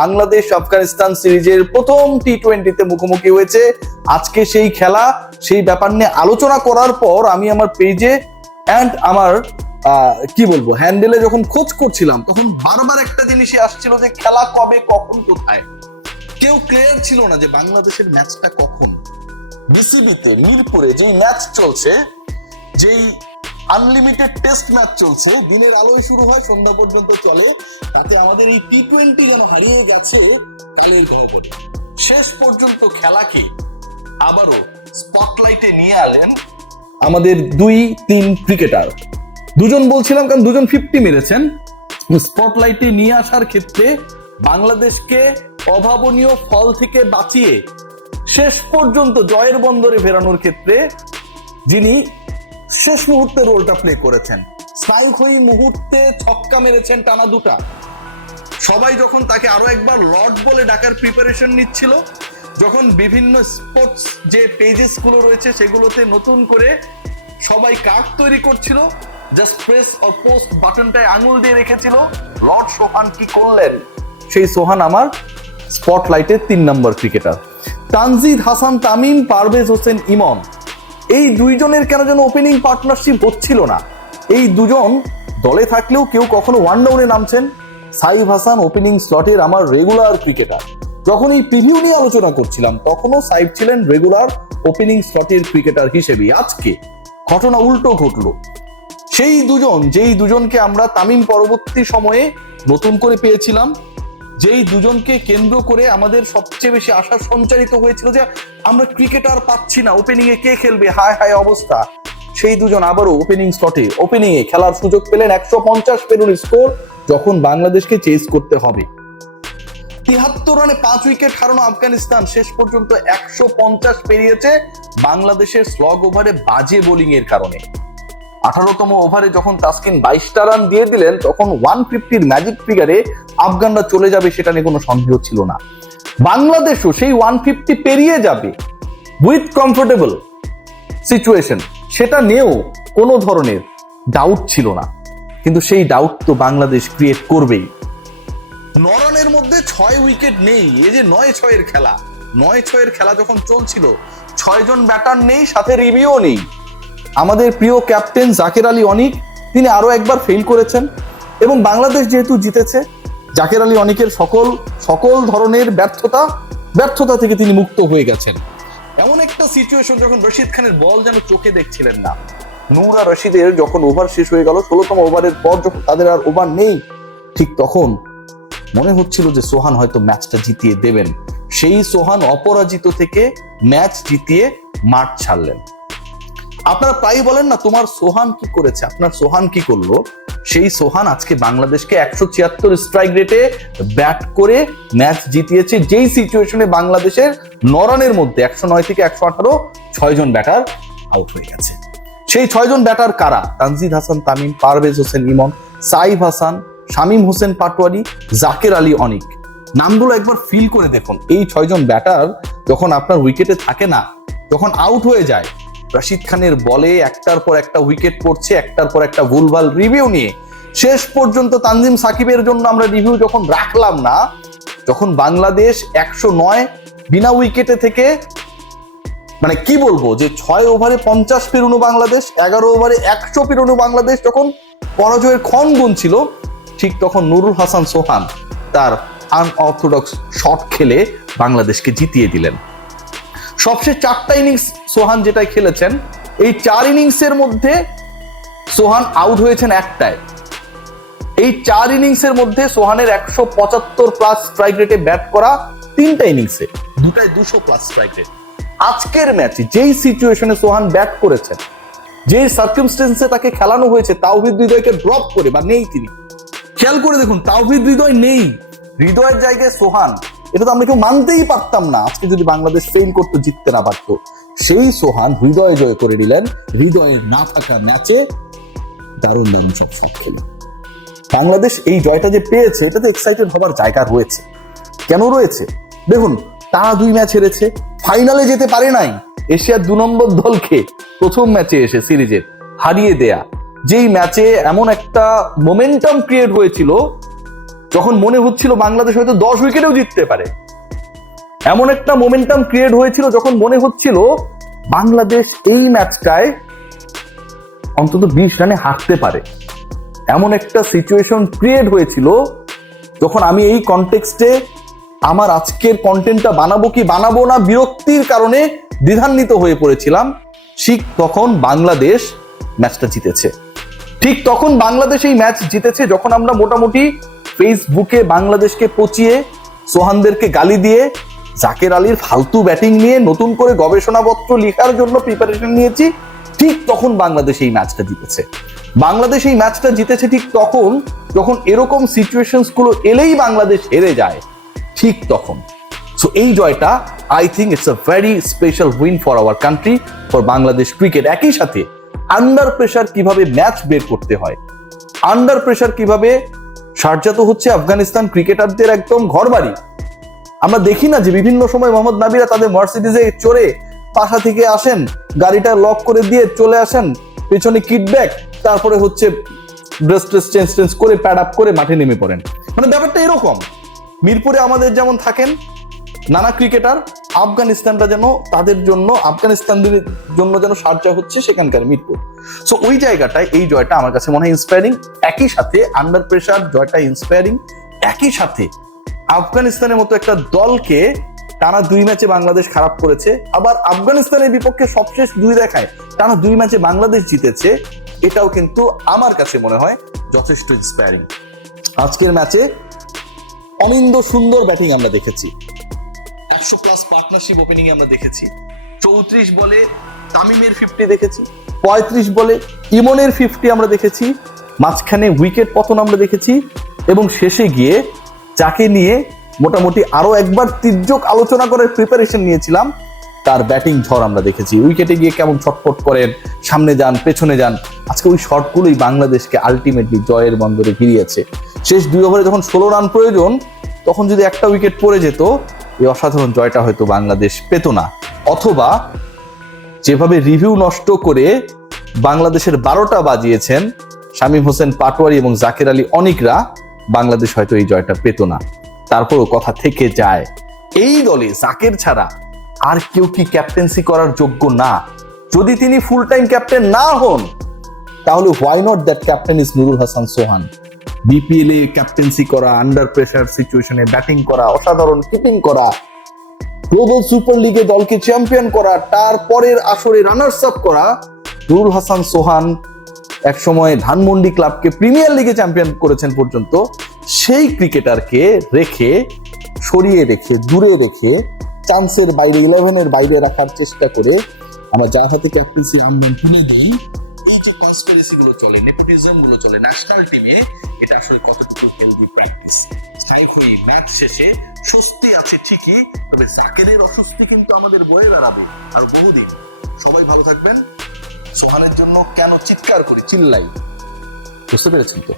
বাংলাদেশ আফগানিস্তান সিরিজের প্রথম টি-20-তে মুখোমুখি হয়েছে। আজকে সেই খেলা, সেই ব্যাপার নিয়ে আলোচনা করার পর আমি আমার পেজে অ্যান্ড আমার কি বলবো হ্যান্ডেলে যখন খোঁজ করছিলাম, তখন বারবার একটা জিনিসই আসছিল যে খেলা কবে, কখন, কোথায়। কেউ ক্লিয়ার ছিল না যে বাংলাদেশের ম্যাচটা কখন। বিসিবিতে মিরপুরে যেই ম্যাচ চলছে, যেই আনলিমিটেড টেস্ট ম্যাচ চলছে, দিনের আলোয় শুরু হয়, সন্ধ্যা পর্যন্ত চলে, তাতে আমাদের এই টি-20 যেন হারিয়ে গেছে কালের গহ্বরে। শেষ পর্যন্ত খেলাকে আবারও স্পটলাইটে নিয়ে আলেন আমাদের 2-3 ক্রিকেটার। দুজন বলছিলাম কারণ দুজন 50 মেরেছেন। স্পটলাইটে নিয়ে আসার ক্ষেত্রে বাংলাদেশকে অভাবনীয় ফল থেকে বাঁচিয়ে শেষ পর্যন্ত জয়ের বন্দরে ফেরানোর ক্ষেত্রে যিনি শেষ মুহূর্তে রোলটা প্লে করেছেন, স্নায়ুক্ষয়ী মুহূর্তে ছক্কা মেরেছেন টানা দুটা। সবাই যখন তাকে আরো একবার লর্ড বলে ডাকার প্রিপারেশন নিচ্ছিল, যখন বিভিন্ন স্পোর্টস যে পেজেস গুলো রয়েছে সেগুলোতে নতুন করে সবাই কার্ড তৈরি করছিল, জাস্ট প্রেস অর পোস্ট বাটনটায় আঙুল দিয়ে রেখেছিল, লর্ড সোহান কি করলেন? সেই সোহান আমার স্পটলাইটের 3 নম্বর ক্রিকেটার। তানজিদ হাসান তামিম, পারভেজ হোসেন ইমন, এই দুইজনের কেন যেন ওপেনিং পার্টনারশিপ হচ্ছিল না। এই দুজন দলে থাকলেও কেউ কখনো ওয়ান ডাউনে নামছেন। সাইফ হাসান ওপেনিং স্লটের আমার রেগুলার ক্রিকেটার। যখন এই প্রিভিউ নিয়ে আলোচনা করছিলাম, তখনও সাইফ ছিলেন রেগুলার ওপেনিং স্লটের ক্রিকেটার হিসেবে। আজকে ঘটনা উল্টো ঘটলো। সেই দুজন, যেই দুজনকে আমরা তামিম পরবর্তী সময়ে নতুন করে পেয়েছিলাম, যেই দুজনকে কেন্দ্র করে আমাদের সবচেয়ে বেশি আশা সঞ্চারিত হয়েছিল যে আমরা ক্রিকেটার পাচ্ছি না, ওপেনিং এ কে খেলবে, হায় হায় অবস্থা, সেই দুজন আবারও ওপেনিং স্লটে ওপেনিং এ খেলার সুযোগ পেলেন। 150 পেরোর স্কোর যখন বাংলাদেশকে চেজ করতে হবে। 73 রানে 5 উইকেট হারানো আফগানিস্তান শেষ পর্যন্ত 150 পেরিয়েছে বাংলাদেশের স্লগ ওভারে বাজে বোলিং এর কারণে। 18তম ওভারে যখন তাসকিন 22টা রান দিয়ে দিলেন, তখন 150-র ম্যাজিক ফিগারে আফগানরা চলে যাবে সেটা নিয়ে কোনো সন্দেহ ছিল না। বাংলাদেশও সেই 150 পেরিয়ে যাবে উইথ কমফোর্টেবল সিচুয়েশন, সেটা নিয়েও কোনো ধরনের ডাউট ছিল না। কিন্তু সেই ডাউট তো বাংলাদেশ ক্রিয়েট করবেই। 9 রানের মধ্যে 6 উইকেট নেই। এই যে 9-6-এর খেলা, 9-6-এর খেলা যখন চলছিল, 6 জন ব্যাটার নেই, সাথে রিভিউ নেই। আমাদের প্রিয় ক্যাপ্টেন জাকের আলী অনিক, তিনি আরো একবার ফেল করেছেন। এবং বাংলাদেশ যেহেতু জিতেছে, জাকের আলী অনিকের সকল ধরনের ব্যর্থতা থেকে তিনি মুক্ত হয়ে গেছেন। এমন একটা সিচুয়েশন যখন রশিদ খানের বল যেন চোখে দেখছিলেন না। নূর আর রশিদের যখন ওভার শেষ হয়ে গেল, 16তম ওভারের পর যখন তাদের আর ওভার নেই, ঠিক তখন মনে হচ্ছিল যে সোহান হয়তো ম্যাচটা জিতিয়ে দেবেন। সেই সোহান অপরাজিত থেকে ম্যাচ জিতিয়ে মাঠ ছাড়লেন। আপনারা প্রায়ই বলেন না, তোমার সোহান কি করেছে, আপনার সোহান কি করলো? সেই সোহান আজকে বাংলাদেশকে 176 স্ট্রাইক রেটে ব্যাট করে ম্যাচ জিতিয়েছে। যেই সিচুয়েশনে বাংলাদেশের 9 রানের মধ্যে 109 থেকে 118 6 জন ব্যাটার আউট হয়ে গেছে। সেই 6 জন ব্যাটার কারা? তানজিদ হাসান তামিম, পারভেজ হোসেন ইমন, সাইফ হাসান, শামীম হোসেন পাটোয়ারি, জাকের আলী অনিক। নামগুলো একবার ফিল করে দেখুন। এই 6 জন ব্যাটার যখন আপনার উইকেটে থাকে না, যখন আউট হয়ে যায়, রশিদ খানের বলে একটার পর একটা উইকেট পড়ছে, একটার পর একটা ভুলভাল রিভিউ নিয়ে শেষ পর্যন্ত তানজিম সাকিবের জন্য আমরা রিভিউ যখন রাখলাম না, যখন বাংলাদেশ 109 বিনা উইকেটে থেকে, মানে কি বলবো, যে 6 ওভারে 50 পেরোনো বাংলাদেশ, 11 ওভারে 100 পেরোনো বাংলাদেশ যখন পরাজয়ের ক্ষণ গুনছিল, ঠিক তখন নুরুল হাসান সোহান তার আনঅর্থোডক্স শট খেলে বাংলাদেশকে জিতিয়ে দিলেন। সবশেষ 4টা ইনিংস সোহান যেটাই খেলেছেন, এই 4 ইনিংসের মধ্যে সোহান আউট হয়েছেন একটায়। এই 4 ইনিংসের মধ্যে সোহানের 175 প্লাস স্ট্রাইক রেটে ব্যাট করা 3টা ইনিংসে, 2টায় 200 প্লাস স্ট্রাইক রেট। আজকের ম্যাচে যেই সিচুয়েশনে সোহান ব্যাট করেছেন, যেই সার্কামস্টেন্সে তাকে খেলানো হয়েছে, তাওহিদ হৃদয়কে ড্রপ করে বা নেই, তিনি খেয়াল করে দেখুন, তাওহিদ হৃদয় নেই, হৃদয়ের জায়গায় সোহান। এটা তো আমরা কেউ মানতেই পারতাম না আজকে যদি বাংলাদেশ ফেল করতো, জিততে না পারতো। সেই সোহান হৃদয় জয় করে নিলেন। হৃদয়ের না থাকা ম্যাচে দারুণ দারুণ সব শট খেলে বাংলাদেশ এই জয়টা যে পেয়েছে, এটাতে এক্সাইটেড হবার জায়গা রয়েছে। কেন রয়েছে? দেখুন, তারা 2 ম্যাচ হেরেছে, ফাইনালে যেতে পারে নাই। এশিয়ার 2 নম্বর দলকে প্রথম ম্যাচে এসে সিরিজের হারিয়ে দেয়া, যেই ম্যাচে এমন একটা মোমেন্টাম ক্রিয়েট হয়েছিল যখন মনে হচ্ছিল বাংলাদেশ হয়তো 10 উইকেটেও জিততে পারে, এমন একটা মোমেন্টাম ক্রিয়েট হয়েছিল যখন মনে হচ্ছিল বাংলাদেশ এই ম্যাচটায় অন্তত 20 রানে হারতে পারে, এমন একটা সিচুয়েশন ক্রিয়েট হয়েছিল। যখন আমি এই কনটেক্সটে আমার আজকের কন্টেন্টটা বানাবো কি বানাবো না বিরক্তির কারণে দ্বিধান্বিত হয়ে পড়েছিলাম, ঠিক তখন বাংলাদেশ ম্যাচটা জিতেছে। ঠিক তখন বাংলাদেশ এই ম্যাচ জিতেছে যখন আমরা মোটামুটি ফেসবুকে বাংলাদেশকে পচিয়ে, সোহানদেরকে গালি দিয়ে, জাকের আলীর ফালতু ব্যাটিং নিয়ে নতুন করে গবেষণাপত্র লেখার জন্য প্রিপারেশন নিয়েছি। ঠিক তখন বাংলাদেশ এই ম্যাচটা জিতেছে। বাংলাদেশ এই ম্যাচটা জিতেছে ঠিক তখন যখন এরকম সিচুয়েশনস গুলো এলেই বাংলাদেশ হেরে যায়, ঠিক তখন। সো এই জয়টা I think it's a very special win for our country, for Bangladesh cricket. একই সাথে আন্ডার প্রেসার কিভাবে ম্যাচ বের করতে হয়, আন্ডার প্রেসার কিভাবে শারজাহ তো হচ্ছে আফগানিস্তান ক্রিকেটারদের একদম ঘরবাড়ি। আমরা দেখি না যে বিভিন্ন সময় মোহাম্মদ নাবিরা তাদের মার্সিডিজে চড়ে পাশা থেকে আসেন, গাড়িটা লক করে দিয়ে চলে আসেন, পেছনে কিটব্যাক, তারপরে হচ্ছে ড্রেস চেঞ্জ করে প্যাড আপ করে মাঠে নেমে পড়েন। মানে ব্যাপারটা এরকম। মিরপুরে আমাদের যেমন থাকেন নানা ক্রিকেটার, আফগানিস্তানটা যেন তাদের জন্য, আফগানিস্তানদের জন্য যেন শারজাহ হচ্ছে সেখানকার মিরপুর। সো ওই জায়গাটায় এই জয়টা আমার কাছে মনে হয় ইন্সপায়ারিং। একই সাথে আন্ডার প্রেসার জয়টা ইন্সপায়ারিং। একই সাথে আফগানিস্তানের মতো একটা দলকে টানা 2 ম্যাচে বাংলাদেশ খারাপ করেছে, আবার আফগানিস্তানের বিপক্ষে সবশেষ 2 দেখায় টানা 2 ম্যাচে বাংলাদেশ জিতেছে, এটাও কিন্তু আমার কাছে মনে হয় যথেষ্ট ইন্সপায়ারিং। আজকের ম্যাচে অনিন্দ সুন্দর ব্যাটিং আমরা দেখেছি, 100+ পার্টনারশিপ ওপেনিং আমরা দেখেছি, 34 বলে তামিমের 50 দেখেছি, 35 বলে ইমনের 50 আমরা দেখেছি, মাঝখানে উইকেট পতন আমরা দেখেছি, এবং শেষে গিয়ে যাকে নিয়ে মোটামুটি আরো একবার তীর্যক আলোচনা করার প্রিপারেশন নিয়েছিলাম, তার ব্যাটিং ঝড় আমরা দেখেছি। উইকেটে গিয়ে কেমন ছটফট করেন, সামনে যান পেছনে যান। আজকে ওই শটগুলোই বাংলাদেশকে আলটিমেটলি জয়ের বন্দরে ফিরিয়েছে। শেষ 2 ওভারে যখন 16 রান প্রয়োজন, তখন যদি একটা উইকেট পড়ে যেত, এই অসাধারণ জয়টা হয়তো বাংলাদেশ পেত না। অথবা যেভাবে রিভিউ নষ্ট করে বাংলাদেশের 12টা বাজিয়েছেন শামীম হোসেন পাটোয়ারি এবং জাকের আলী অনিকরা, বাংলাদেশ হয়তো এই জয়টা পেত না। তারপরও কথা থেকে যায়, এই দলে জাকের ছাড়া আর কেউ কি ক্যাপ্টেন্সি করার যোগ্য না? যদি তিনি ফুল টাইম ক্যাপ্টেন না হন, তাহলে why not that captain is Nurul Hasan Sohan. BPL A captaincy করা, আন্ডার প্রেসার সিচুয়েশনে ব্যাটিং করা, অসাধারণ কিপিং করা, গ্লোবাল সুপার লিগে দলকে চ্যাম্পিয়ন করা, তারপরের আসরে রানার্স আপ করা, নুরুল হাসান সোহান একসময় ধানমন্ডি ক্লাবকে প্রিমিয়ার লিগে চ্যাম্পিয়ন করেছেন পর্যন্ত, সেই ক্রিকেটারকে রেখে, সরিয়ে রেখে, দূরে রেখে, চান্সের বাইরে, 11-এর বাইরে রাখার চেষ্টা করে আমরা যার হাতে ক্যাপ্টেন্সি আমদানি তুলে দিই, এই যে কনস্পিরেসি গুলো চলে, নেপোটিজম গুলো চলে ন্যাশনাল টিমে, এটা আসলে কতটুকু হেলদি প্র্যাকটিস? স্ট্রাইক হয়ে ম্যাচ শেষে স্বস্তি আছে ঠিকই, তবে জাকেরের অস্বস্তি কিন্তু আমাদের বয়ে বেড়াবে আর বহুদিন। সবাই ভালো থাকবেন। সোহানের জন্য কেন চিৎকার করি, চিল্লাই, বুঝতে পেরেছেন তো?